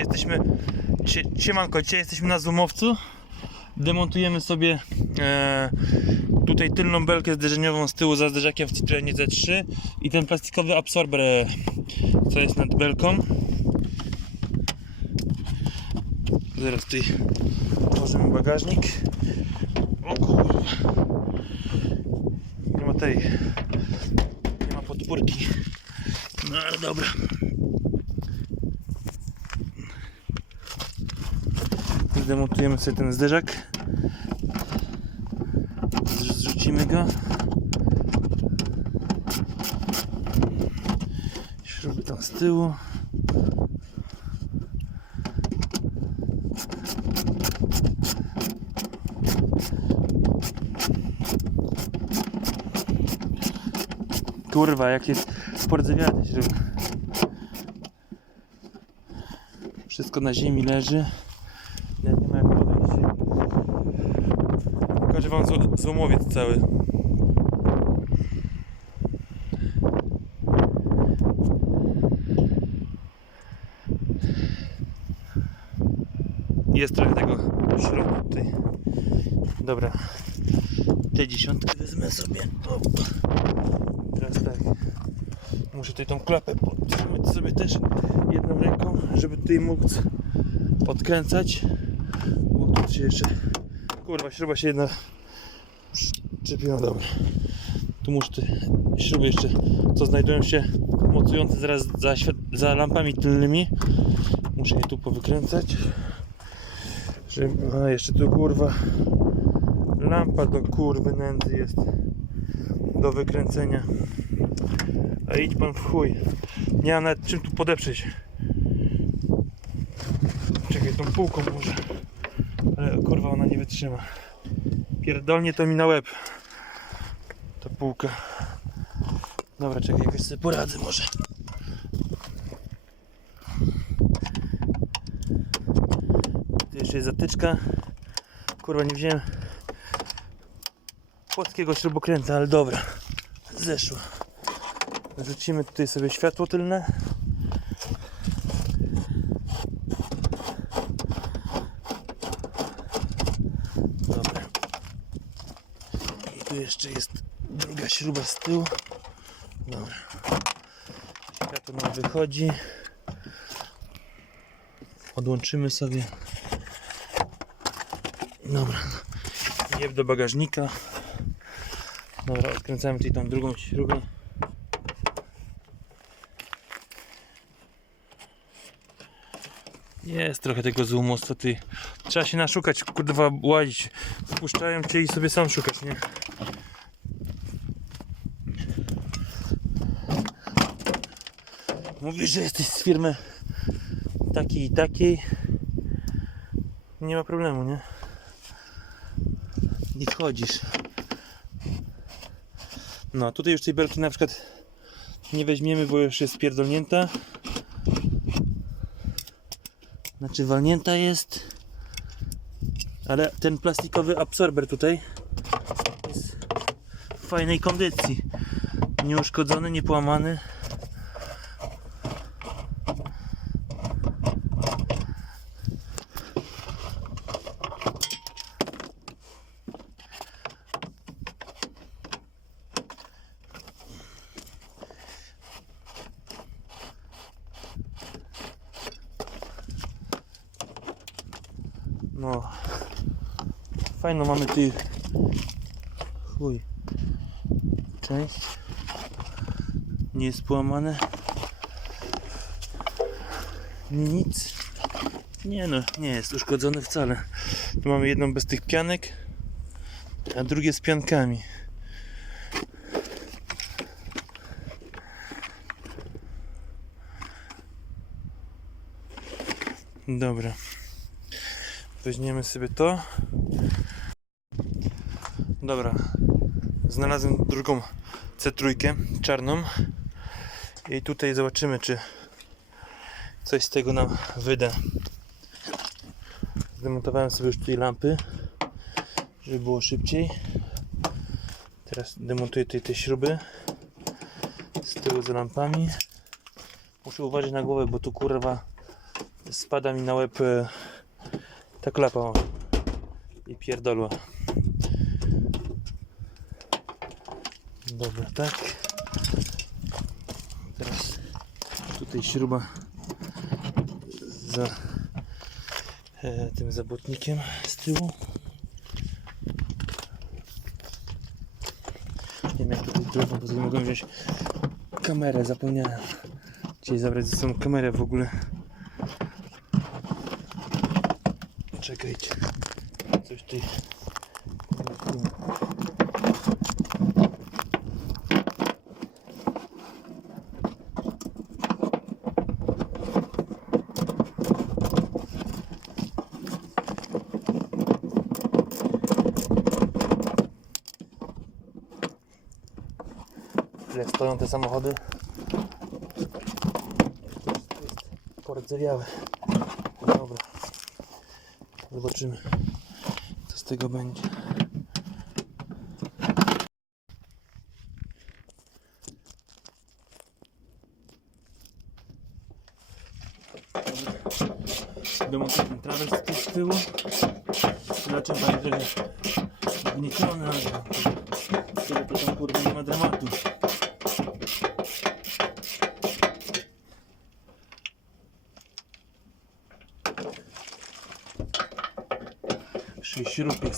Dzisiaj jesteśmy. Sie, siemanko, dzisiaj jesteśmy na zoomowcu. Demontujemy sobie e, tutaj tylną belkę zderzeniową z tyłu za zderzakiem w Citroenie Z3 i ten plastikowy absorber, e, co jest nad belką. Zaraz tutaj otworzymy bagażnik. O kurwa. Nie ma tej. Nie ma podpórki. No ale dobra. Zdemontujemy sobie ten zderzak. Zrzucimy go. Śruby tam z tyłu. Kurwa, jak jest spordzewiate śruby. Wszystko na ziemi leży. Nie, nie ma jak podejść. Pokażę wam zł- złomowiec cały. Jest trochę tego środka tutaj. Dobra. Te dziesiątki wezmę sobie. Teraz tak. Muszę tutaj tą klapę podtrzymać sobie też jedną ręką, żeby tutaj móc podkręcać. Bo tu się jeszcze. Kurwa, śruba się jedna przyczepiła, dobra. Tu muszę te śruby jeszcze, co znajdują się mocujące zaraz za, za lampami tylnymi. Muszę je tu powykręcać. A jeszcze tu kurwa lampa do kurwy nędzy jest do wykręcenia. A idź pan w chuj. Nie mam nawet czym tu podeprzeć. Czekaj, tą półką może. Ale kurwa ona nie wytrzyma. Pierdolnie to mi na łeb. Ta półka. Dobra, czekaj, jakoś sobie poradzę może. Tu jeszcze jest zatyczka. Kurwa, nie wziąłem płotkiego śrubokręta, ale dobra. Zeszło. Rzucimy tutaj sobie światło tylne. Dobra. I tu jeszcze jest śruba z tyłu. Dobra. Światło nam wychodzi. Odłączymy sobie. Dobra. Jeb do bagażnika. Dobra, odkręcamy tutaj tą drugą śrubę. Jest trochę tego zoomu, ty. Trzeba się naszukać, kurwa, łazić. Wpuszczają cię i sobie sam szukasz, nie? Mówisz, że jesteś z firmy takiej i takiej. Nie ma problemu, nie? I wchodzisz. No, tutaj już tej belki na przykład nie weźmiemy, bo już jest pierdolnięta. Znaczy walnięta jest. Ale ten plastikowy absorber tutaj jest w fajnej kondycji. Nieuszkodzony, niepołamany. No. Fajno mamy tych. Chuj. Część. Nie jest połamane. Nic. Nie no, nie jest uszkodzony wcale. Tu mamy jedną bez tych pianek, a drugie z piankami. Dobra. Weźmiemy sobie to. Dobra. Znalazłem drugą C3 czarną. I tutaj zobaczymy, czy coś z tego nam wyda. Zdemontowałem sobie już tutaj lampy, żeby było szybciej. Teraz demontuję tutaj te śruby z tyłu za lampami. Muszę uważać na głowę, bo tu kurwa spada mi na łeb e, ta klapa i pierdolła. Dobra, tak. Teraz tutaj śruba za e, tym zabotnikiem z tyłu. Nie wiem jak tutaj drogą, bo sobie mogłem wziąć kamerę, zapomniałem. Dzisiaj zabrać ze sobą kamerę w ogóle. Czekajcie. Coś tutaj. Jak stoją te samochody? Pordzewiałe. Zobaczymy, co z tego będzie. Demontuję ten trawers z tyłu. Zobaczę panie trochę wnikłony, ale tyle to tam kurde nie ma dramatu. wśród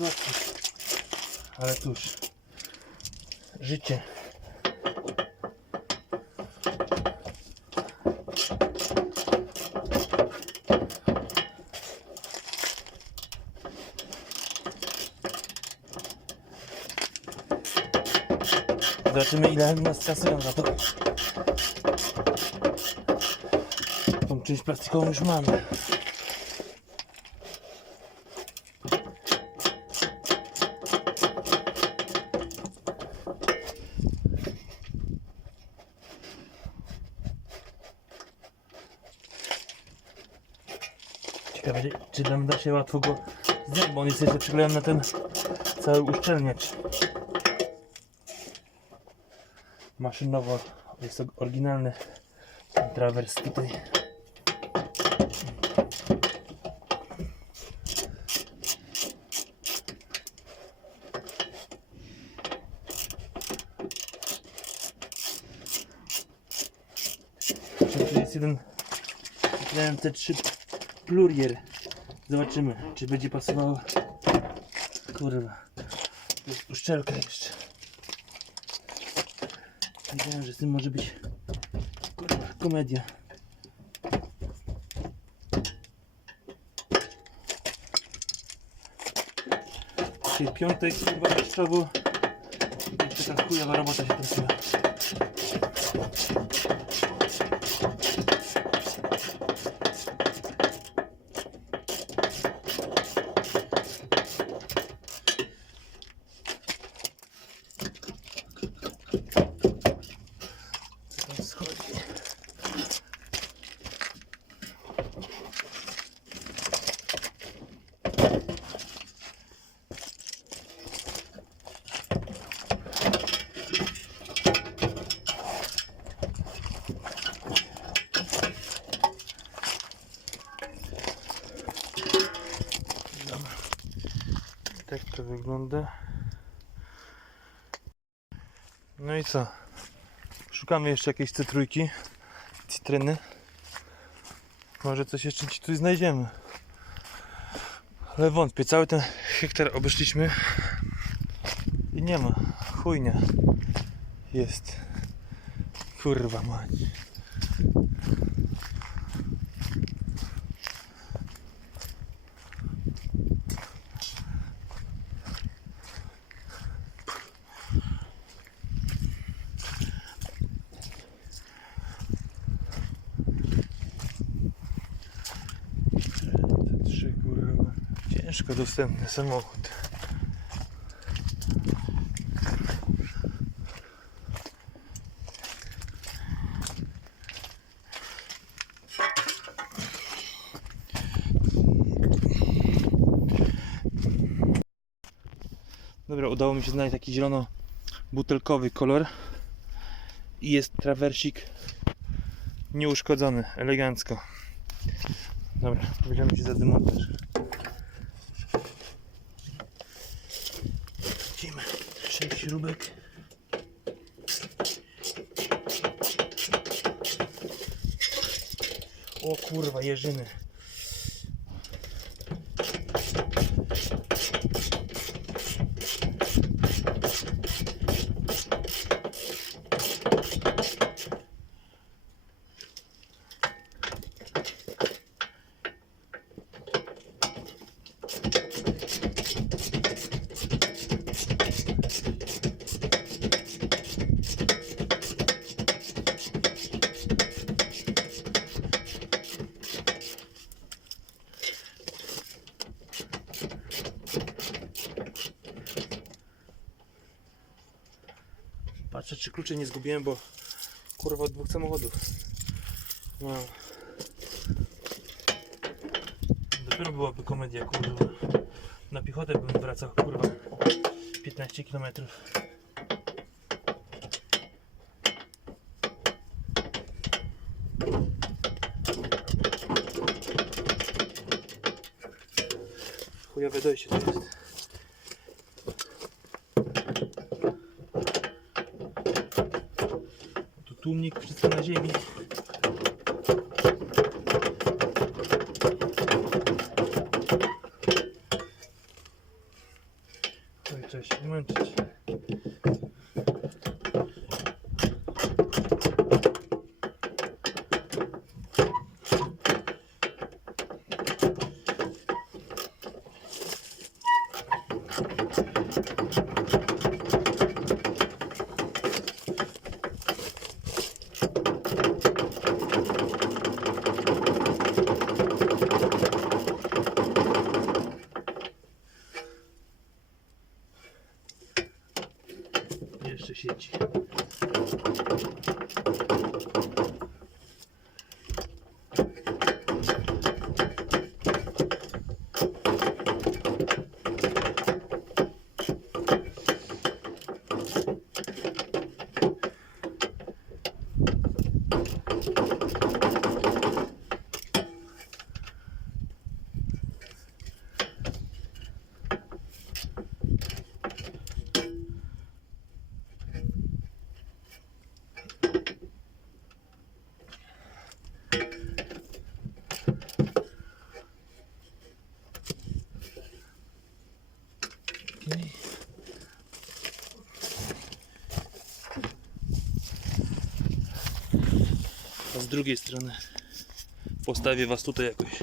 Łatwo. Ale cóż. Życie. Zobaczymy ile nas kasują za to. Tą część plastikową już mamy. Ciekawe, czy nam da się łatwo go zdjąć, bo on jest jeszcze przyklejony na ten cały uszczelniacz. Maszynowo jest to oryginalny trawers tutaj. Jest jeden Miałem te trzy plurier. Zobaczymy, czy będzie pasowało. Kurwa. Jest uszczelka jeszcze. Wiedziałem, że z tym może być kurwa, komedia. Dzisiaj piątek, kurwa, deszczowo. Jeszcze taka chujowa robota się trafiła. Tak to wygląda. No i co? Szukamy jeszcze jakiejś cytrójki, cytryny. Może coś jeszcze ci tu znajdziemy. Ale wątpię, cały ten hektar obeszliśmy i nie ma. Chujnia jest. Kurwa mać. Te trzy kurwa. Ciężko dostępny samochód. Dobra, udało mi się znaleźć taki zielono-butelkowy kolor. I jest trawersik nieuszkodzony, elegancko. Dobra, bierzemy się za demontaż. Lecimy. Sześć śrubek. O kurwa, jeżyny. Klucze nie zgubiłem, bo kurwa dwóch samochodów. No. Dopiero byłaby komedia, kurwa. Na piechotę bym wracał, kurwa. 15 km. Chujowe dojście to jest. Tu tłumnik, wszystko na ziemi. Oj, trzeba się umęczyć. Jeszcze sieci. Okej. A z drugiej strony postawię was tutaj jakoś.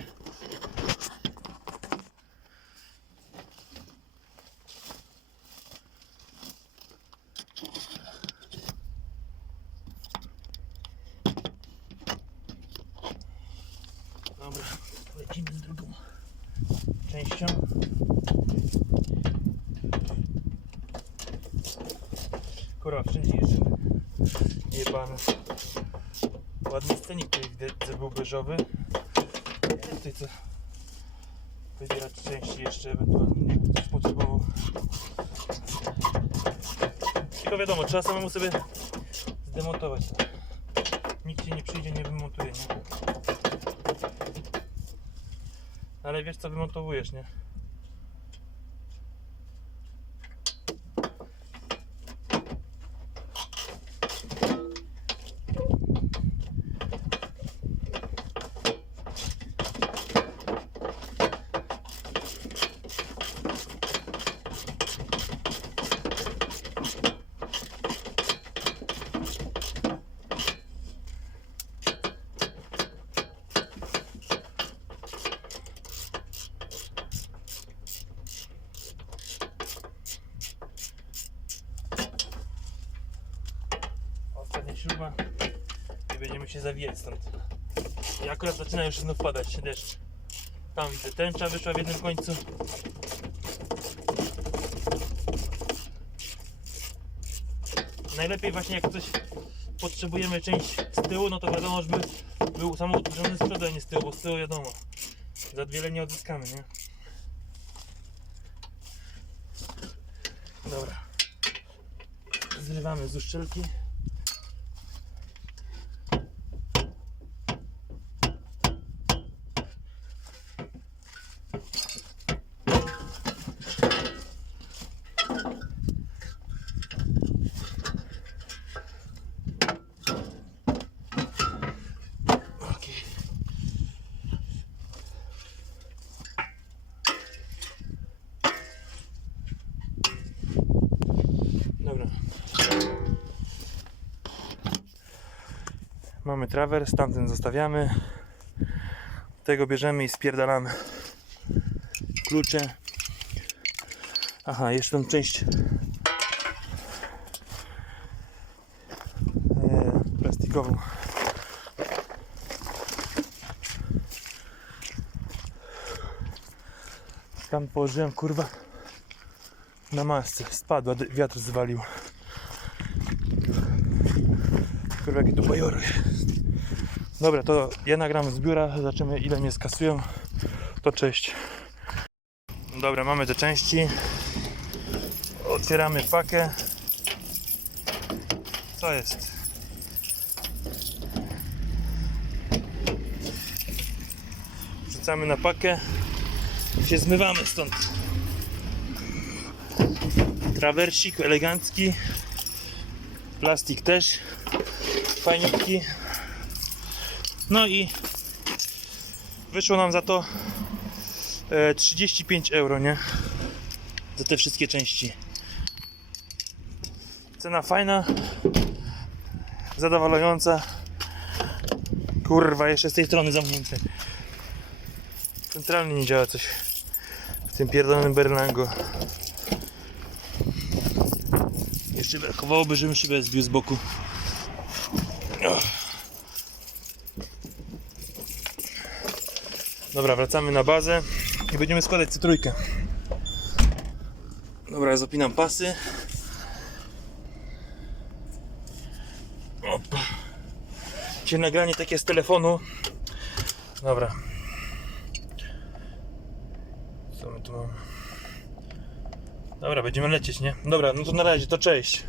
Z drugą częścią. Kurwa, wszędzie jest jebany. Ładny scenik tutaj widać, że był beżowy. Tutaj co wybierać części jeszcze ewentualnie jakby ktoś potrzebował. Tylko wiadomo, trzeba samemu sobie zdemontować. to. Nikt ci nie przyjdzie, nie wymontuje, nie? Ale wiesz co wymontowujesz, nie? będziemy się zawijać stąd. I akurat zaczyna już znów padać deszcz. Tam widzę, tęcza wyszła w jednym końcu. Najlepiej właśnie jak coś potrzebujemy część z tyłu, no to wiadomo, żeby był samochód ułożony z przodu, a nie z tyłu, bo z tyłu wiadomo. Za wiele nie odzyskamy, nie? Dobra. Zrywamy z uszczelki. Trawers, tamten zostawiamy. Tego bierzemy i spierdalamy. Klucze. Aha, jeszcze tą część e, plastikową. Tam położyłem kurwa na masce. Spadła, wiatr zwalił. Kurwa jakie tu bajory. Dobra, to ja nagram z biura, zobaczymy ile mnie skasują. To cześć. Dobra, mamy te części. Otwieramy pakę. Co jest? Wrzucamy na pakę i się zmywamy stąd. Trawersik elegancki. Plastik też fajniutki. No i wyszło nam za to e, 35 euro, nie? Za te wszystkie części. Cena fajna, zadowalająca. Kurwa, jeszcze z tej strony zamknięte. Centralnie nie działa coś w tym pierdolonym Berlango. Jeszcze brakowałoby, żebym szybę zbił z boku. Dobra, wracamy na bazę i będziemy składać cytrójkę. Dobra, zapinam pasy. Opa. Dzisiaj nagranie takie z telefonu. Dobra. Co my tu mamy? Dobra, będziemy lecieć, nie? Dobra, no to na razie, to cześć.